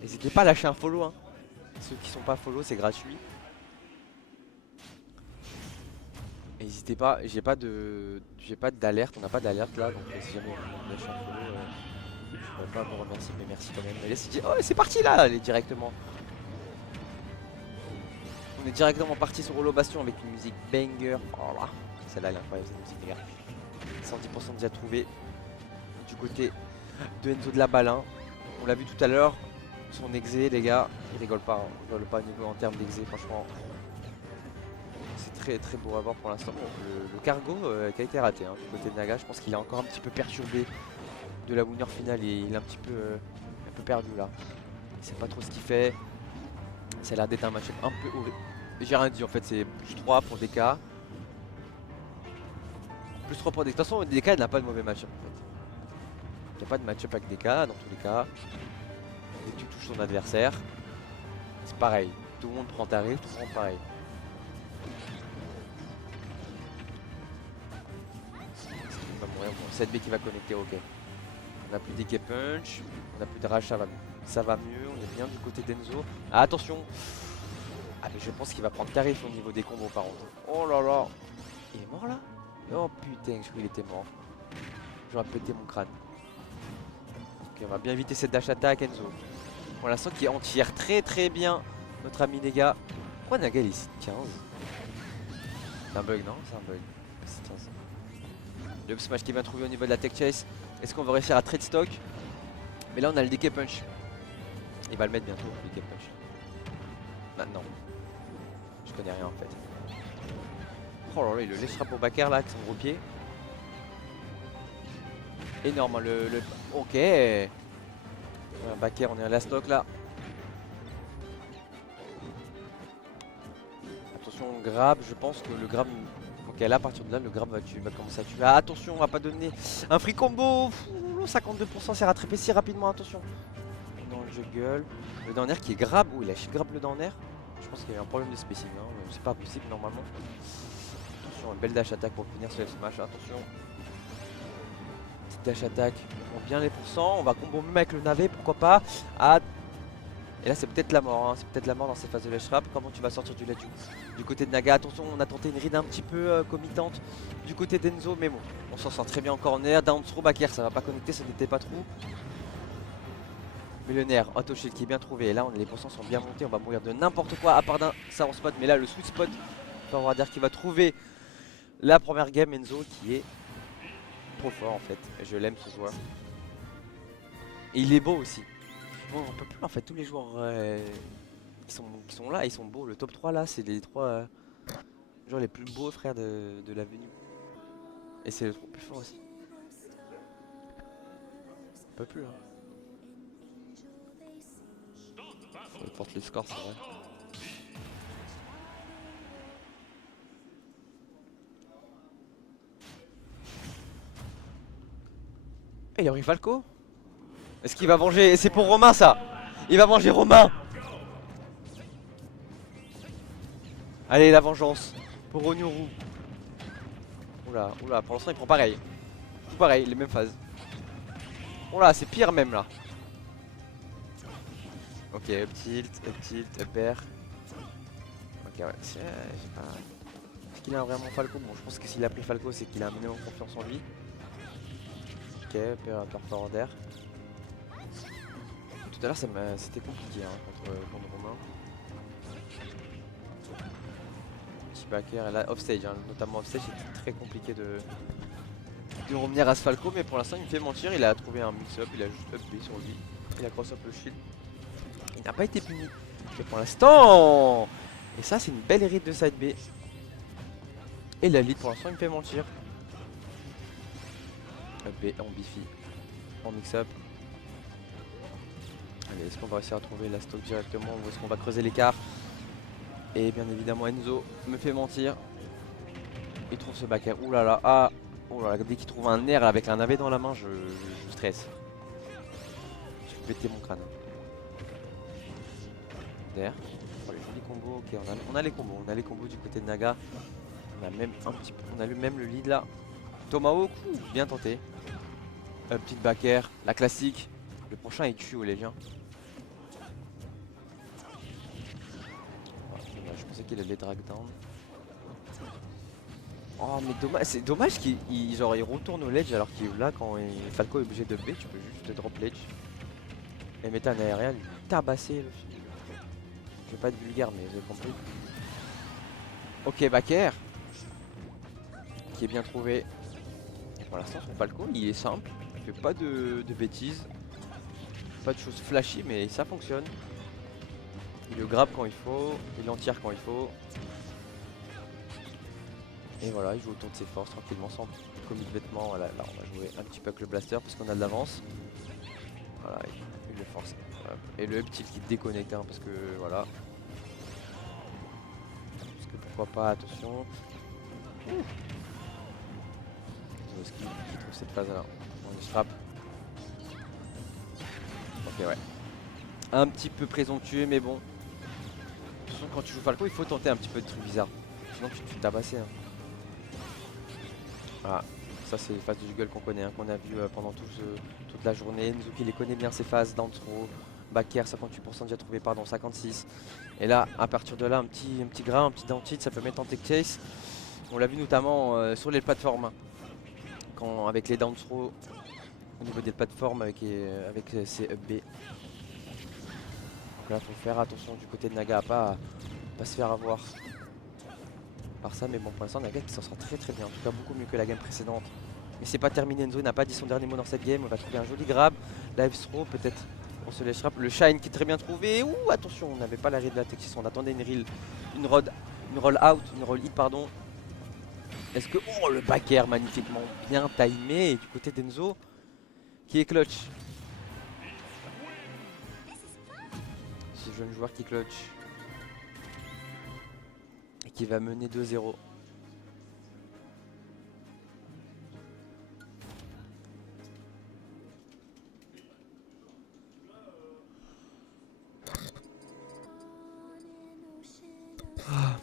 N'hésitez pas à lâcher un follow, hein. Ceux qui sont pas follow, c'est gratuit. N'hésitez pas, j'ai pas d'alerte, on n'a pas d'alerte là, donc si jamais vous lâchez un follow, je pourrais pas vous remercier, mais merci quand même. Et là, oh, c'est parti là, elle est directement. On est directement parti sur Holo Bastion avec une musique banger. Oh là, celle-là elle est incroyable cette musique les gars. 110% déjà trouvé du côté de Enzo de la Balle, hein. On l'a vu tout à l'heure, son exé les gars, il rigole pas, hein. Il rigole pas au niveau en termes d'exé franchement. C'est très très beau à voir pour l'instant. Bon, le cargo qui a été raté hein, du côté de Naga, je pense qu'il est encore un petit peu perturbé de la winner finale et il est un peu perdu là. Il sait pas trop ce qu'il fait. Ça a l'air d'être un match un peu horrible. J'ai rien dit en fait, c'est plus 3 pour DK. Plus 3 pour DK. De toute façon, DK n'a pas de mauvais match-up en fait. Il n'y a pas de match-up avec DK dans tous les cas. Dès que tu touches ton adversaire, c'est pareil. Tout le monde prend tarif, tout le monde pareil. Il va mourir, bon, 7B qui va connecter, ok. On n'a plus d'DK punch, on n'a plus de rush, ça va mieux, on est bien du côté d'Enzo. Ah, attention. Ah mais je pense qu'il va prendre tarif au niveau des combos par contre. Oh là là. Il est mort là? Oh putain, je crois qu'il était mort. J'aurais pété mon crâne. Ok, on va bien éviter cette dash attack Enzo. Pour l'instant qui en-tire très très bien notre ami Nega. Pourquoi Naga il est ici 15? C'est un bug non? C'est un bug. C'est 15. Le up smash qui vient trouver au niveau de la tech chase. Est-ce qu'on va réussir à trade stock? Mais là on a le DK punch. Il va le mettre bientôt le DK punch. Maintenant. Je connais rien en fait. Oh là là, il le laissera pour Baker là avec son gros pied. Énorme hein, le... Ok. Baker, on est à la stock là. Attention grab, je pense que le grab. Ok là à partir de là le grab va commencer à tuer. Ah, attention, on va pas donner un free combo. 52% c'est rattrapé si rapidement, attention. Dans le juggle. Le down air qui est grab. Oh il a grab le down air. Je pense qu'il y a eu un problème de spacing, hein. C'est pas possible normalement. Attention, une belle dash attack pour finir ce smash, attention. Petite dash attack, on prend bien les pourcents, on va combo même avec le navet, pourquoi pas. Ah. Et là c'est peut-être la mort, hein. C'est peut-être la mort dans ces phases de ledge trap. Comment tu vas sortir du ledge du côté de Naga? Attention, on a tenté une read un petit peu committante du côté d'Enzo, mais bon, on s'en sort très bien en corner. Down throw back air, ça va pas connecter, ça n'était pas trop. Mais le nerf, auto shield qui est bien trouvé. Et là les pourcents sont bien montés, on va mourir de n'importe quoi à part d'un Saron spot. Mais là le sweet spot, on va dire qu'il va trouver la première game Enzo qui est trop fort en fait. Je l'aime ce joueur. Et il est beau aussi. Bon, on peut plus en fait, tous les joueurs qui sont là, ils sont beaux. Le top 3 là, c'est les 3 joueurs les plus beaux frères de l'avenue. Et c'est le plus fort aussi. On peut plus hein. Il porte les scores, c'est vrai. Et il a pris Falco. Est-ce qu'il va venger? C'est pour Romain ça. Il va venger Romain. Allez la vengeance pour Onyuru. Oula, oula, pour l'instant il prend pareil. Pareil, les mêmes phases. Oula, c'est pire même là. Ok, up tilt, up air. Ok, ouais, j'ai pas... Est-ce qu'il a vraiment Falco? Bon, je pense que s'il a pris Falco, c'est qu'il a un minimum confiance en lui. Ok, up air forward air. Tout à l'heure, c'était compliqué hein, contre Romain. Petit backer, et là, offstage, hein, notamment offstage, c'était très compliqué de revenir à ce Falco, mais pour l'instant, il me fait mentir. Il a trouvé un mix-up, il a juste up B sur lui. Il a cross up le shield. Il n'a pas été puni. Mais pour l'instant. Et ça, c'est une belle hérite de side B. Et la lead, pour l'instant, il me fait mentir. Up B, en bifi, en mix-up. Allez, est-ce qu'on va réussir à trouver la stock directement ou est-ce qu'on va creuser l'écart? Et bien évidemment Enzo me fait mentir. Il trouve ce backer. Ouh là là, ah, ouh là là, dès qu'il trouve un air avec un navet dans la main, je stresse. Je vais péter mon crâne. D'air. Oh, les jolis combos, ok, on a les combos du côté de Naga. On a même un petit peu, on a même le lead là. Tomahawk, bien tenté. Un petit backer, la classique. Le prochain il tue au Légien. qu'il a les drag down. Oh mais dommage, c'est dommage qu'il genre il retourne au ledge alors qu'il là quand Falco est obligé de B, tu peux juste drop ledge. Et mettre un aérien, lui tabasser le film. Je vais pas être vulgaire mais vous avez compris. Ok backer qui est bien trouvé. Et pour l'instant son Falco il est simple, il fait pas de bêtises. Pas de choses flashy mais ça fonctionne. Il le grab quand il faut, il l'en tire quand il faut. Et voilà, il joue autour de ses forces tranquillement sans commis de vêtements. Voilà, là on va jouer un petit peu avec le blaster parce qu'on a de l'avance. Voilà, il le force. Et le petit qui déconnecte hein, parce que voilà. Parce que pourquoi pas, attention. Zoski qui trouve cette phase là. On y frappe. Ok ouais. Un petit peu présomptueux mais bon. Attention quand tu joues Falco il faut tenter un petit peu de trucs bizarres. Sinon tu te fais tabasser. Hein. Voilà, ça c'est les phases de juggle qu'on connaît, hein, qu'on a vu pendant toute la journée. Nzuki les connaît bien ces phases, down throw, back air 58% déjà trouvé, pardon 56. Et là à partir de là un petit grain, un petit down tilt, ça peut mettre en tech chase. On l'a vu notamment sur les plateformes, quand, avec les down throw au niveau des plateformes avec ces up B. Donc là faut faire attention du côté de Naga à pas se faire avoir par ça, mais bon pour l'instant Naga qui s'en sort très bien, en tout cas beaucoup mieux que la game précédente. Mais c'est pas terminé, Enzo n'a pas dit son dernier mot dans cette game, on va trouver un joli grab, live throw peut-être, on se laisse le shine qui est très bien trouvé, ouh attention on n'avait pas l'arrêt de la Texas, on attendait une roll hit pardon. Est-ce que, oh le back air magnifiquement bien timé, et du côté d'Enzo qui est clutch. Ce jeune joueur qui clutch. Qui va mener 2-0. Ah.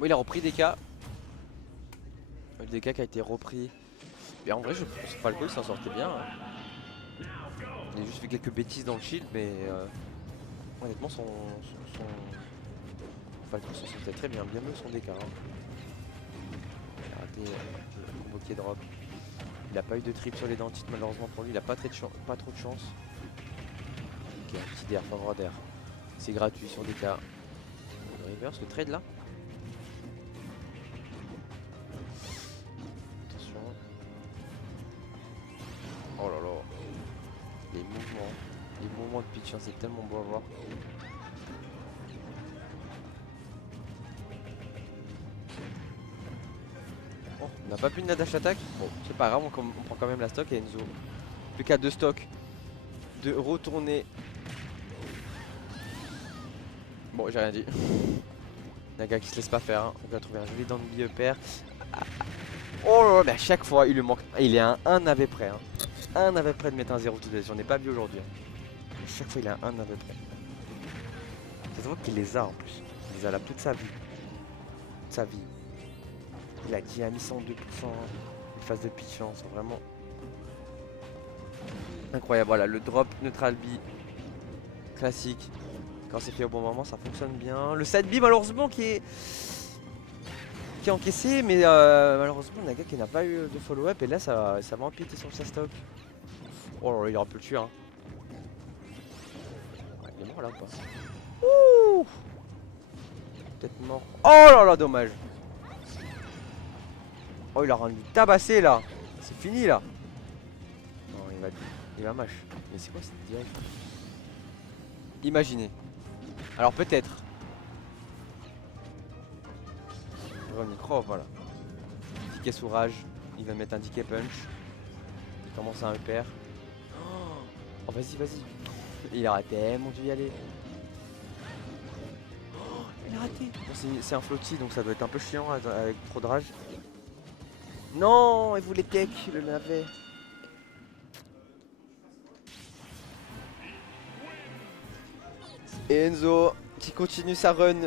Oui, il a repris DK. Le DK qui a été repris. Et en vrai, je pense que Falco il s'en sortait bien. Hein. Il a juste fait quelques bêtises dans le shield, mais honnêtement, son Falco s'en sortait très bien. Bien mieux que son DK. Hein. Il a raté le combo qui est drop. Il n'a pas eu de trip sur les dentites, malheureusement pour lui. Il n'a pas trop de chance. Ok, un petit DR, faveur d'air. C'est gratuit sur DK. Le reverse, le trade là. Oh là là, les mouvements de pitch, hein, c'est tellement beau à voir. Oh, on n'a pas pu de dash attack. Bon, c'est pas grave, on prend quand même la stock et Enzo. Plus qu'à 2 stocks de retourner. Bon, j'ai rien dit. Naga qui se laisse pas faire. Hein. On va trouver un joli down B pair. Oh là là, mais à chaque fois il lui manque. Il est à un navet près. Hein. Un navet près de mettre un 0 tout de suite. J'en ai pas vu aujourd'hui. Hein. À chaque fois il est à un navet près. Ça se voit qu'il les a en plus. Il les a là toute sa vie. Il a dit à 102%. Une phase de pitch, hein, c'est vraiment incroyable. Voilà, le drop neutral B classique. Quand c'est fait au bon moment, ça fonctionne bien. Le side B malheureusement qui est encaissé, mais malheureusement Naga qui n'a pas eu de follow-up et là ça va empiéter sur sa stock. Oh là là, il aurait pu le tuer. Hein. Ouais, il est mort là ou pas? Ouh, peut-être mort. Oh là là, dommage. Oh, il a rendu tabassé là. C'est fini là. Non, il va mâche. Mais c'est quoi cette direct? Imaginez. Alors peut-être. Micro, voilà. Ticket sous rage, il va mettre un ticket punch. Il commence à un pair. Oh vas-y. Il aurait tellement dû y aller. Oh, il a raté. Bon, c'est un floaty donc ça doit être un peu chiant avec trop de rage. Non, il voulait tech le navet. Et Enzo qui continue sa run